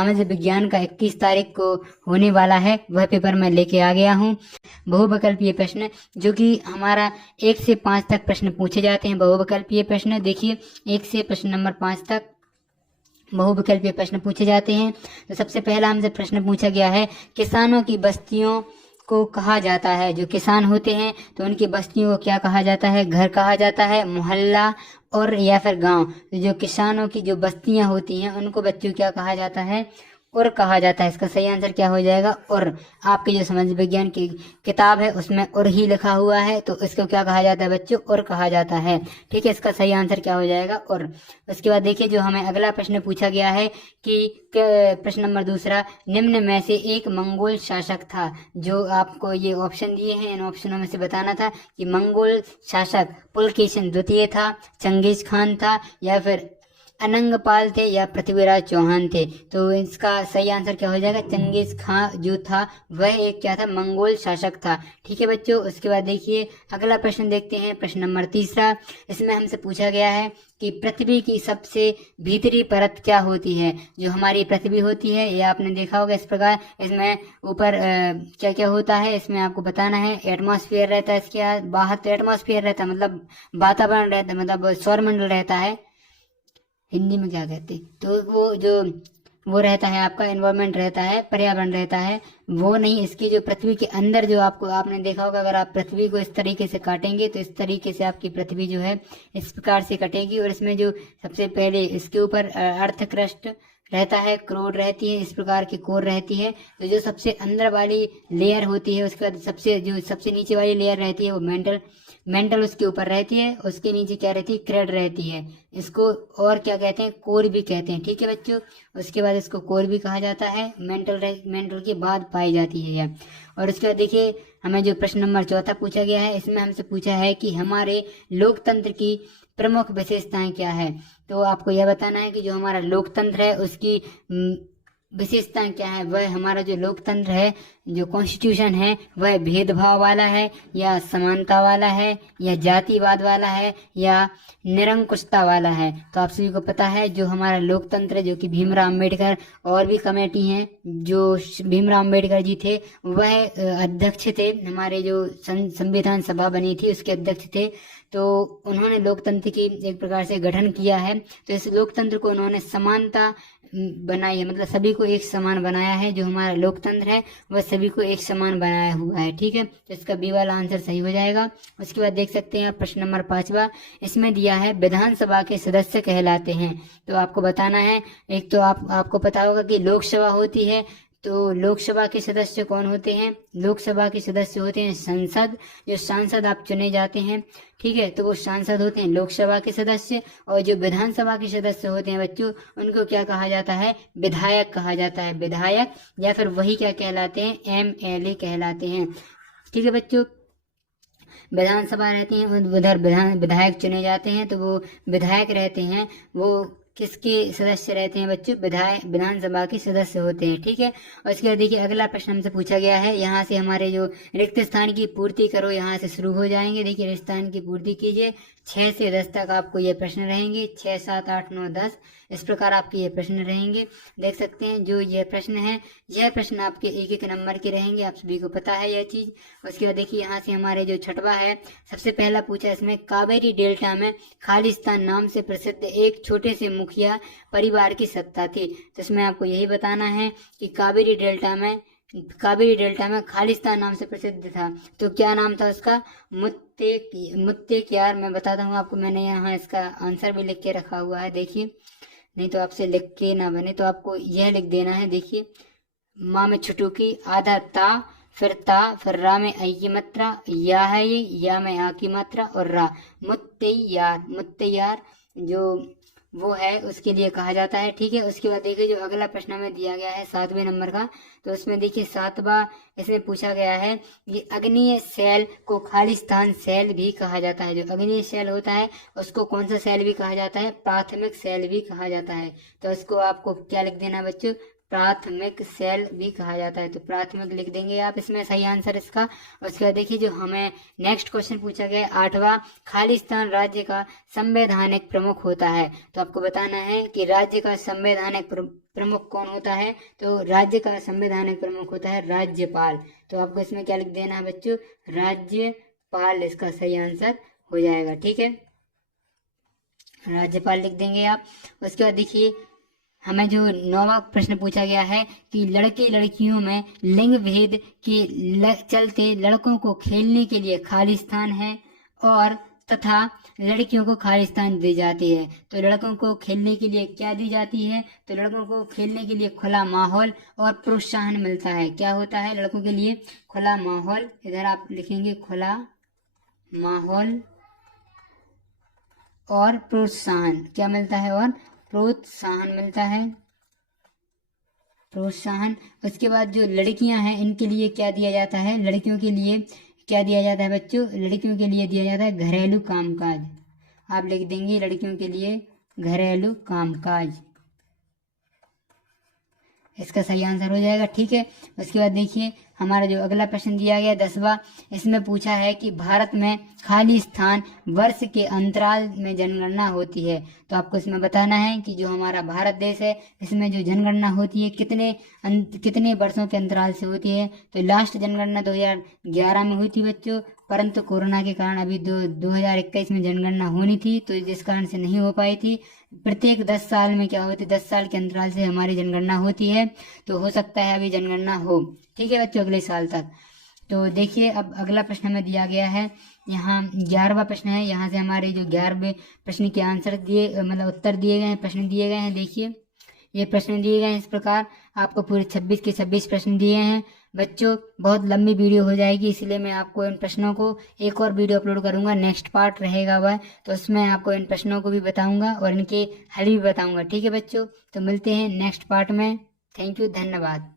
सामाजिक विज्ञान का 21 तारीख को होने वाला है, वह पेपर मैं लेके आ गया हूँ। बहुविकल्पीय प्रश्न जो कि हमारा 1 से 5 तक प्रश्न पूछे जाते हैं। बहुविकल्पीय प्रश्न देखिए 1 से प्रश्न नंबर 5 तक बहुविकल्पीय प्रश्न पूछे जाते हैं। तो सबसे पहला हमसे प्रश्न पूछा गया है, किसानों की बस्तियों को कहा जाता है, जो किसान होते हैं तो उनकी बस्तियों को क्या कहा जाता है? घर कहा जाता है, मोहल्ला और या फिर गांव। तो जो किसानों की जो बस्तियां होती हैं उनको बच्चों क्या कहा जाता है? और कहा जाता है। इसका सही आंसर क्या हो जाएगा? और आपकी जो समाज विज्ञान की किताब है उसमें और ही लिखा हुआ है, तो इसको क्या कहा जाता है बच्चों? और कहा जाता है। ठीक है, इसका सही आंसर क्या हो जाएगा? और। उसके बाद देखिए जो हमें अगला प्रश्न पूछा गया है कि प्रश्न नंबर 2, निम्न में से एक मंगोल शासक था। जो आपको ये ऑप्शन दिए हैं, इन ऑप्शनों में से बताना था कि मंगोल शासक पुलकेशिन द्वितीय था, चंगेज खान था, या फिर अनंगपाल थे, या पृथ्वीराज चौहान थे। तो इसका सही आंसर क्या हो जाएगा? चंगेज खान जो था वह एक क्या था? मंगोल शासक था। ठीक है बच्चों। उसके बाद देखिए अगला प्रश्न देखते हैं, प्रश्न नंबर 3। इसमें हमसे पूछा गया है कि पृथ्वी की सबसे भीतरी परत क्या होती है? जो हमारी पृथ्वी होती है, ये आपने देखा होगा इस प्रकार, इसमें ऊपर क्या क्या होता है इसमें आपको बताना है। एटमॉस्फेयर रहता है, इसके बाहर तो एटमॉस्फेयर रहता है, मतलब वातावरण रहता है, मतलब सौरमंडल रहता है, हिंदी में क्या कहते हैं, तो वो रहता है आपका एनवायरमेंट रहता है, पर्यावरण रहता है। वो नहीं, इसकी जो पृथ्वी के अंदर जो आपने देखा होगा, अगर आप पृथ्वी को इस तरीके से काटेंगे तो इस तरीके से आपकी पृथ्वी जो है इस प्रकार से कटेगी। और इसमें जो सबसे पहले इसके ऊपर अर्थ क्रस्ट रहता है, क्रोड रहती है, इस प्रकार की कोर रहती है। तो जो सबसे अंदर वाली लेयर होती है, उसके बाद सबसे नीचे वाली लेयर रहती है वो मेंटल उसके ऊपर रहती है, उसके नीचे क्या रहती है? क्रेड रहती है। इसको और क्या कहते हैं? कोर भी कहते हैं। ठीक है बच्चों। उसके बाद इसको कोर भी कहा जाता है, मेंटल के बाद पाई जाती है यह। और उसके बाद देखिए हमें जो प्रश्न नंबर 4 पूछा गया है, इसमें हमसे पूछा है कि हमारे लोकतंत्र की प्रमुख विशेषताएं क्या है? तो आपको यह बताना है कि जो हमारा लोकतंत्र है उसकी विशेषताएं क्या है। वह हमारा जो लोकतंत्र है, जो कॉन्स्टिट्यूशन है, वह भेदभाव वाला है, या समानता वाला है, या जातिवाद वाला है, या निरंकुशता वाला है? तो आप सभी को पता है जो हमारा लोकतंत्र है, जो कि भीमराव अम्बेडकर और भी कमेटी हैं, जो भीमराव अम्बेडकर जी थे वह अध्यक्ष थे, हमारे जो संविधान सभा बनी थी उसके अध्यक्ष थे। तो उन्होंने लोकतंत्र की एक प्रकार से गठन किया है। तो इस लोकतंत्र को उन्होंने समानता बनाई है, मतलब सभी को एक समान बनाया है। जो हमारा लोकतंत्र है वह सभी को एक समान बनाया हुआ है। ठीक है, तो इसका बी वाला आंसर सही हो जाएगा। उसके बाद देख सकते हैं प्रश्न नंबर 5, इसमें दिया है विधानसभा के सदस्य कहलाते हैं। तो आपको बताना है, एक तो आपको पता होगा कि लोकसभा होती है, तो लोकसभा के सदस्य कौन होते हैं? लोकसभा के सदस्य होते हैं संसद, जो सांसद आप चुने जाते हैं। ठीक है, तो वो सांसद होते हैं लोकसभा के सदस्य। और जो विधानसभा के सदस्य होते हैं बच्चों, उनको क्या कहा जाता है? विधायक कहा जाता है, विधायक, या फिर वही क्या कहलाते हैं? MLA कहलाते हैं। ठीक है बच्चों। विधानसभा रहती है, उधर विधायक चुने जाते हैं, तो वो विधायक रहते हैं, वो किसके सदस्य रहते हैं बच्चों? विधानसभा के सदस्य होते हैं। ठीक है। और उसके बाद देखिए अगला प्रश्न हमसे पूछा गया है, यहाँ से हमारे जो रिक्त स्थान की पूर्ति करो, यहाँ से शुरू हो जाएंगे। देखिए रिक्त स्थान की पूर्ति कीजिए, 6 से 10 तक आपको ये प्रश्न रहेंगे, 6, 7, 8, 9, 10 इस प्रकार आपके ये प्रश्न रहेंगे। देख सकते हैं जो ये प्रश्न है, यह प्रश्न आपके 1-1 नंबर के रहेंगे, आप सभी को पता है यह चीज। उसके बाद देखिए यहाँ से हमारे जो 6वां है, सबसे पहला पूछा इसमें, कावेरी डेल्टा में खालिस्तान नाम से प्रसिद्ध एक छोटे से मुखिया परिवार की सत्ता थी। तो इसमें आपको यही बताना है कि कावेरी डेल्टा में खालिस्तान नाम से प्रसिद्ध था। तो क्या नाम था उसका? मुत्तेकियार। मैं बताता हूँ आपको, मैंने यहाँ इसका आंसर भी लिख के रखा हुआ है, देखिए, नहीं तो आपसे लिख के ना बने तो आपको यह लिख देना है। देखिए, माँ में छुटुकी, आधा ता, फिर रा में आई की मात्रा, या है ये, या में आ की मात्रा, और रा। मुत्तैयार जो वो है उसके लिए कहा जाता है। ठीक है। उसके बाद देखिए जो अगला प्रश्न हमें दिया गया है 7वें नंबर का, तो उसमें देखिए 7वां इसमें पूछा गया है, ये अग्नीय सेल को खालिस्तान सेल भी कहा जाता है। जो अग्नीय सेल होता है उसको कौन सा सेल भी कहा जाता है? प्राथमिक सेल भी कहा जाता है। तो उसको आपको क्या लिख देना बच्चों? प्राथमिक सेल भी कहा जाता है। तो प्राथमिक लिख देंगे आप इसमें सही आंसर इसका। उसके बाद देखिए जो हमें नेक्स्ट क्वेश्चन पूछा गया है 8वां, खालिस्तान राज्य का संवैधानिक प्रमुख होता है। तो आपको बताना है कि राज्य का संवैधानिक प्रमुख कौन होता है। तो राज्य का संवैधानिक प्रमुख होता है राज्यपाल। तो आपको इसमें क्या लिख देना है बच्चों, राज्यपाल इसका सही आंसर हो जाएगा। ठीक है, राज्यपाल लिख देंगे आप। उसके बाद देखिए हमें जो 9वां प्रश्न पूछा गया है कि लड़के लड़कियों में लिंग भेद के चलते लड़कों को खेलने के लिए खाली स्थान है और तथा लड़कियों को खाली स्थान दी जाती है। तो लड़कों को खेलने के लिए क्या दी जाती है, तो लड़कों को खेलने के लिए खुला माहौल और प्रोत्साहन मिलता है। क्या होता है लड़कों के लिए, खुला माहौल, इधर आप लिखेंगे खुला माहौल और प्रोत्साहन, क्या मिलता है, और प्रोत्साहन मिलता है, प्रोत्साहन। उसके बाद जो लड़कियां हैं इनके लिए क्या दिया जाता है, लड़कियों के लिए क्या दिया जाता है बच्चों, लड़कियों के लिए दिया जाता है घरेलू कामकाज। आप लिख देंगे लड़कियों के लिए घरेलू कामकाज, इसका सही आंसर हो जाएगा। ठीक है, उसके बाद देखिए हमारा जो अगला प्रश्न दिया गया 10वां, इसमें पूछा है कि भारत में खाली स्थान वर्ष के अंतराल में जनगणना होती है। तो आपको इसमें बताना है कि जो हमारा भारत देश है इसमें जो जनगणना होती है कितने वर्षों के अंतराल से होती है। तो लास्ट जनगणना 2011 में हुई थी बच्चों, परंतु कोरोना के कारण अभी 2021 में जनगणना होनी थी, तो जिस कारण से नहीं हो पाई थी। प्रत्येक 10 साल में क्या होती है, 10 साल के अंतराल से हमारी जनगणना होती है। तो हो सकता है अभी जनगणना हो, ठीक है बच्चों, अगले साल तक। तो देखिए अब अगला प्रश्न हमें दिया गया है, यहाँ 11वां प्रश्न है। यहाँ से हमारे जो 11वें प्रश्न के आंसर दिए, मतलब उत्तर दिए गए हैं, प्रश्न दिए गए हैं। देखिए ये प्रश्न दिए गए हैं इस प्रकार, आपको पूरे 26 के 26 प्रश्न दिए हैं बच्चों। बहुत लंबी वीडियो हो जाएगी, इसलिए मैं आपको इन प्रश्नों को एक और वीडियो अपलोड करूंगा, नेक्स्ट पार्ट रहेगा वह, तो उसमें आपको इन प्रश्नों को भी बताऊंगा और इनके हल भी बताऊंगा। ठीक है बच्चों, तो मिलते हैं नेक्स्ट पार्ट में। थैंक यू, धन्यवाद।